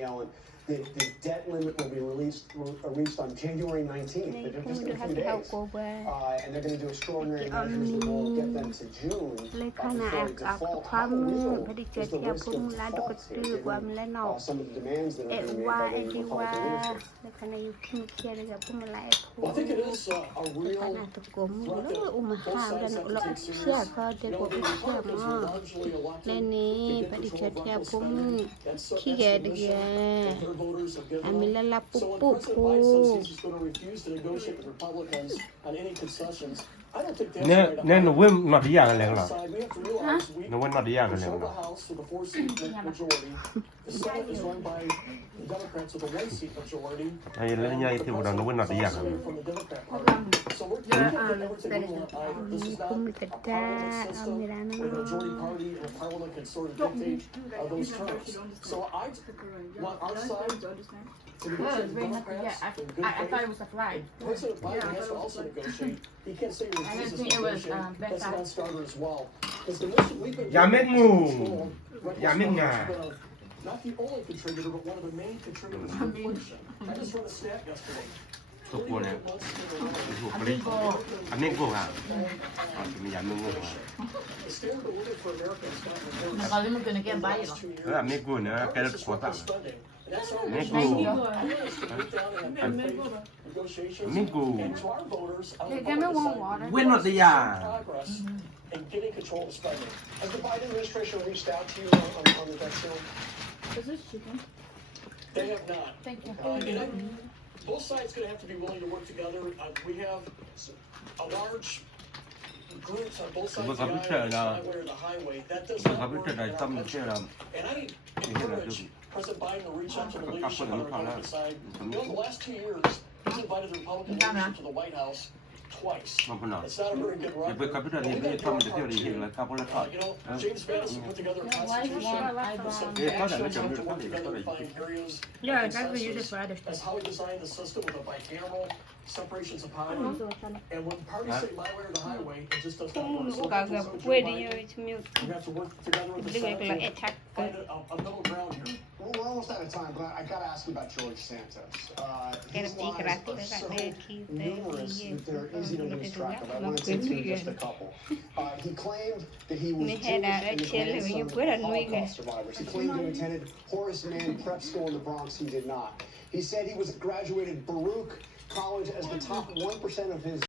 Yellen. The debt limit will be reached on January 19th, just in a few days. And they're going to do extraordinary measures that will get them to June before they default. How real is the risk of default here, given some of the demands that are being made by the Republican leadership? Well, I think it is a real threat that both sides have to take serious. The Republicans were largely elected to get control of Russia's spending. That's the mission that their voters have given them. So when President Biden says he's just going to refuse to negotiate with Republicans on any concessions, I don't think that's right. Nè nó quên nọt đi à lên là. Side, we have to realize we Nó quên nọt đi à lên control the là. House with a 4-seat majority. The Senate is run by the Democrats with a 1-seat majority. Ai lên nhai thì bắt đầu nó quên nọt đi à. From the Democrat Party. So we're taking everything we want either. This is not a parliament system where the majority party and the parliament can sort of dictate those terms. So I want our side to negotiate with Democrats. I thought it was a fly. President Biden has to also negotiate. He can't say he refuses to negotiate. That's a non-starter as well. Because the mission we've been Dạ mét ngu. Dạ mét Russell ngà. has been not the only contributor, but one of the main contributors to inflation. I just read a stat yesterday. Thuộc cô này. Thuộc cô đi. Anh nên cô à. Mình giảm ngu. The standard of living for Americans got reversed. Nakalimutan ko na kaya bayo. Đó là mấy cô nữa cái đất của ta. Mấy cô. Mấy cô. Quên nọt đi à. And getting control of spending. Has the Biden administration reached out to you on the debt ceiling? Is this chicken? They have not. Thank you. Both sides going to have to be willing to work together. We have a large groups on both sides of the aisle, the highway. That does not work in our country. And I encourage President Biden to reach out to the leadership on the Republican side. You know, the last 2 years, he's invited the Republican leadership to the White House twice. It's not a very good record. You know, James Madison put together a constitution. To work together to find areas as how he designed the system with a bicameral separations of power. And when parties say my way or the highway, it just doesn't work. So we have to work together with the Senate to find a middle ground here. Well, we're almost out of time, but I got to ask you about George Santos. His lies are so numerous that they're easy to lose track of. I want to take through just a couple. He claimed that he was Jewish and his grandson was Holocaust survivors. He claimed he attended Horace Mann Prep School in the Bronx. He did not. He said he was graduated Baruch College as the top 1% of his